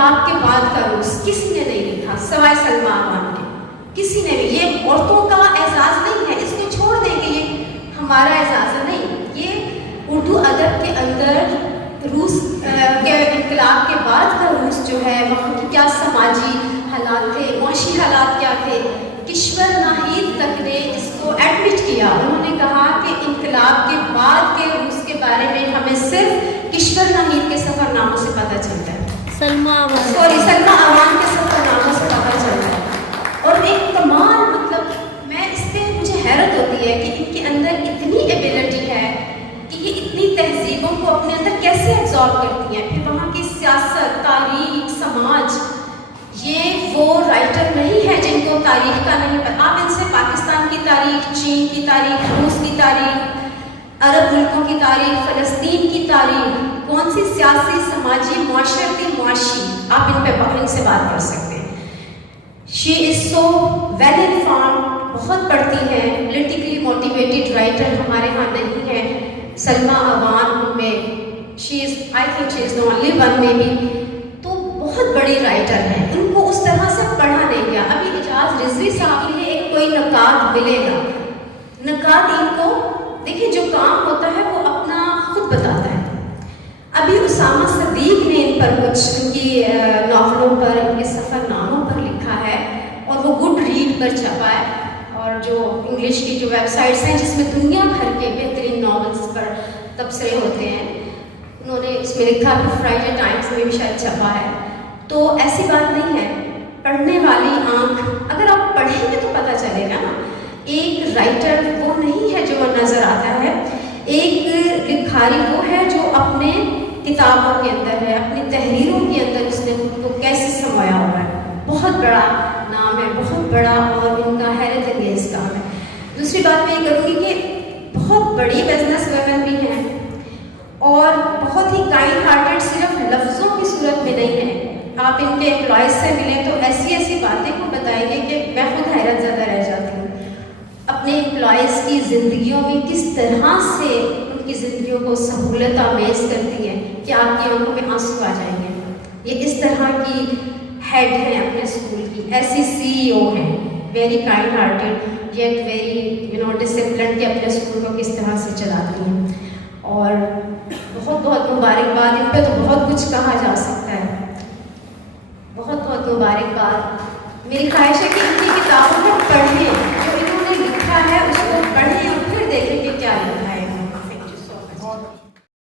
انقلاب کے بعد کا روس کسی نے نہیں لکھا سوائے سلمیٰ اوان کے. کسی نے بھی. یہ عورتوں کا اعزاز نہیں ہے, اس کو چھوڑ دیں کہ یہ ہمارا اعزاز ہے. نہیں, یہ اردو ادب کے اندر روس کے انقلاب کے بعد کا روس جو ہے وہاں کی کیا سماجی حالات تھے, معاشی حالات کیا تھے. کشور ناہید تک نے اس کو ایڈمٹ کیا. انہوں نے کہا کہ انقلاب کے بعد کے روس کے بارے میں ہمیں صرف کشور ناہید کے سفر ناموں سے پتہ چلتا ہے, سلمیٰ اوان کے سفر ناموں سے پتہ چلتا ہے. اور ایک کمال, مطلب میں اس سے مجھے حیرت ہوتی ہے کہ ان کے اندر اتنی ایبلٹی ہے کہ یہ اتنی تہذیبوں کو اپنے اندر کیسے ایبزارب کرتی ہیں. پھر وہاں کی سیاست, تاریخ, سماج, یہ وہ رائٹر نہیں ہے جن کو تاریخ کا نہیں پتہ. آپ ان سے پاکستان کی تاریخ, چین کی تاریخ, روس کی تاریخ, عرب ملکوں کی تاریخ, فلسطین کی تاریخ, کون سی سیاسی, سماجی, معاشرتی, معاشی, آپ ان سے بات کر سکتے ہیں. شی از سو ویل انفارمڈ, بہت پڑھتی ہیں. پولیٹیکلی موٹیویٹڈ رائٹر ہمارے ہاں نہیں ہے. سلمیٰ اوان میں she is, I think she is the only one میں بھی, تو بہت بڑی رائٹر ہیں. ان کو اس طرح سے پڑھا نہیں گیا. ابھی اعجاز رضوی صاحب کے لیے ایک کوئی نقاد ملے گا, نقاد ان کو دیکھیں جو کام ہوتا ہے وہ اپنا خود بتاتا ہے. ابھی اسامہ صدیق نے ان پر کچھ ان کی ناولوں پر, ان کے سفر ناموں پر لکھا ہے اور وہ گڈ ریڈ پر چھپا ہے. اور جو انگلش کی جو ویب سائٹس ہیں جس میں دنیا بھر کے بہترین ناولس پر تبصرے ہوتے ہیں, انہوں نے اس میں لکھا, کہ فرائیڈے ٹائمز میں بھی شاید چھپا ہے. تو ایسی بات نہیں ہے. پڑھنے والی آنکھ, اگر آپ پڑھیں گے تو پتہ چلے گا نا. ایک رائٹر وہ نہیں ہے جو نظر آتا ہے, ایک لکھاری وہ ہے جو اپنے کتابوں کے اندر ہے, اپنی تحریروں کے اندر اس نے خود کو کیسے سمایا ہوا ہے. بہت بڑا نام ہے, بہت بڑا, اور ان کا حیرت انگیز کام ہے. دوسری بات میں یہ کروں گی کہ بہت بڑی بزنس ویمن بھی ہیں اور بہت ہی کائنڈ ہارٹڈ, صرف لفظوں کی صورت میں نہیں ہے. آپ ان کے امپلائیز سے ملیں تو ایسی ایسی باتیں کو بتائیں گے کہ میں خود حیرت زدہ رہ جاتی ہوں. اپنے امپلائیز کی زندگیوں میں کس طرح سے ان کی زندگیوں کو سہولت آمیز کرتی ہیں کہ آپ کی آنکھوں میں آنسو آ جائیں گے. یہ اس طرح کی ہیڈ ہیں اپنے اسکول کی, ایسی سی ای او ہیں, very kind hearted yet very discipline کے اپنے اسکول کو کس طرح سے چلاتی ہیں. اور بہت بہت مبارکباد. ان پہ تو بہت کچھ کہا جا سکتا ہے. بہت بہت مبارکباد. میری خواہش ہے کہ ان کی کتابوں کو پڑھیں, جو انہوں نے لکھا ہے اس کو پڑھیں اور پھر دیکھیں کہ کیا لکھا ہے.